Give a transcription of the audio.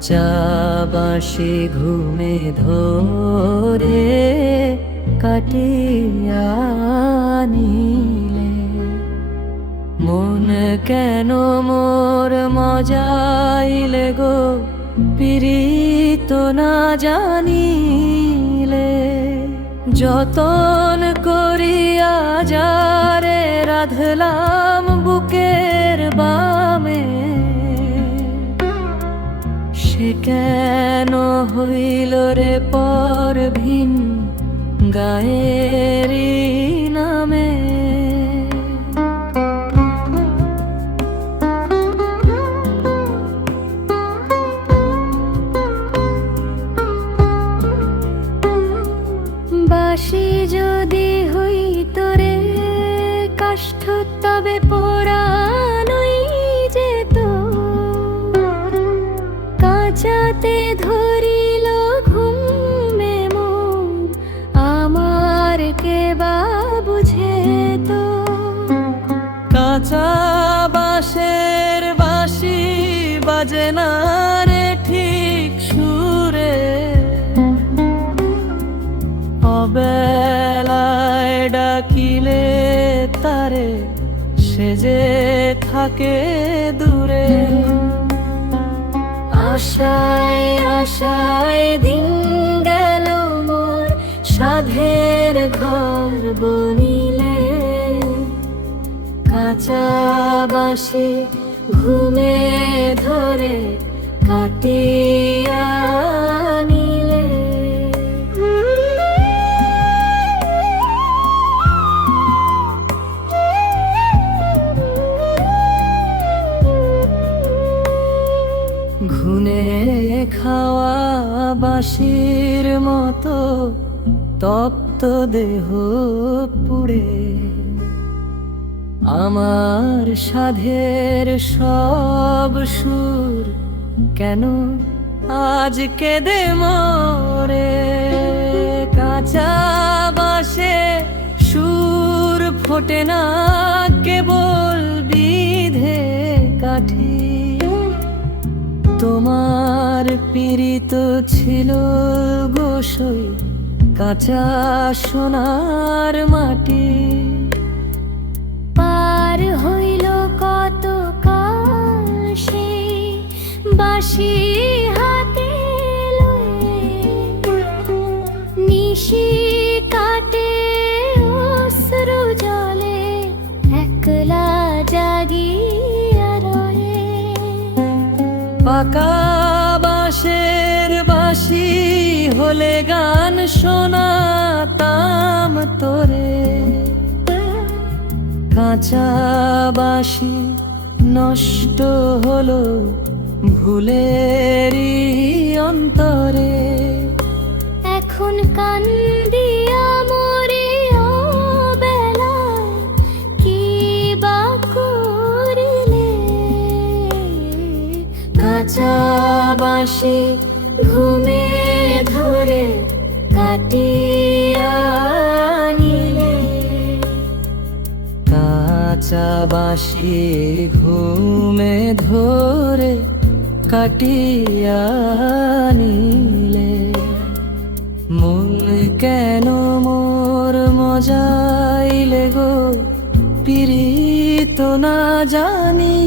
কাঁচা বাঁশি ঘুমে ধরে কাটিয়া নিলে। মন কেন মোর মজাইলে গো পীড়িত না জানিলে। যতন করিয়া যারে রাধলাম বুকের বামে, সে কেন হইল রে পর ভিন গায়েরি নামে। বাঁশি যদি হইত রে কাষ্ঠ, তবে পোড়ানোই যেত। কাঁচাতে ধরিল ঘুমে মন, আমার কে বা বুঝেত। কাঁচা বাঁশের বাঁশি বাজে না রে ঠিক সুরে। অবেলায় ডাকিলে তারে সে যে থাকে দূরে। আশায় আশায় দিন গেল মোর, সাধের ঘর বনিলে। কাঁচা বাঁশি ঘুমে ধরে কাটিয়া নিলে। ঘুনে খাওয়া বাঁশির মতো তপ্ত দেহ পুড়ে। আমার সাধের সব সুর কেন আজ কেঁদে মরে। কাঁচা বাঁশে সুর ফোটে না, কেবল বিধে কাঠি। তোমার পীড়িত ছিল গোসই কাঁচা সোনার মাটি। পার হইল কত কাল সেই বাঁশি হাতে লয়ে। নিশি কাটে অশ্রু জলে, একলা জাগিয়া রয়ে। পাকা বাঁশের বাঁশি হলে গান শোনাতাম তোরে। কাঁচা বাঁশি নষ্ট হলো ভুলেরই অন্তরে। এখন কান্দিয়া মরে অবেলায়, কি বা করিলে। কাঁচা বাঁশি ঘুমে ধরে কাটিয়া নিলে। কাঁচা বাঁশি ঘুমে ধরে কাটিয়া নিলে। মন কেন মোর মজাইলে গো পীড়িত না জানি।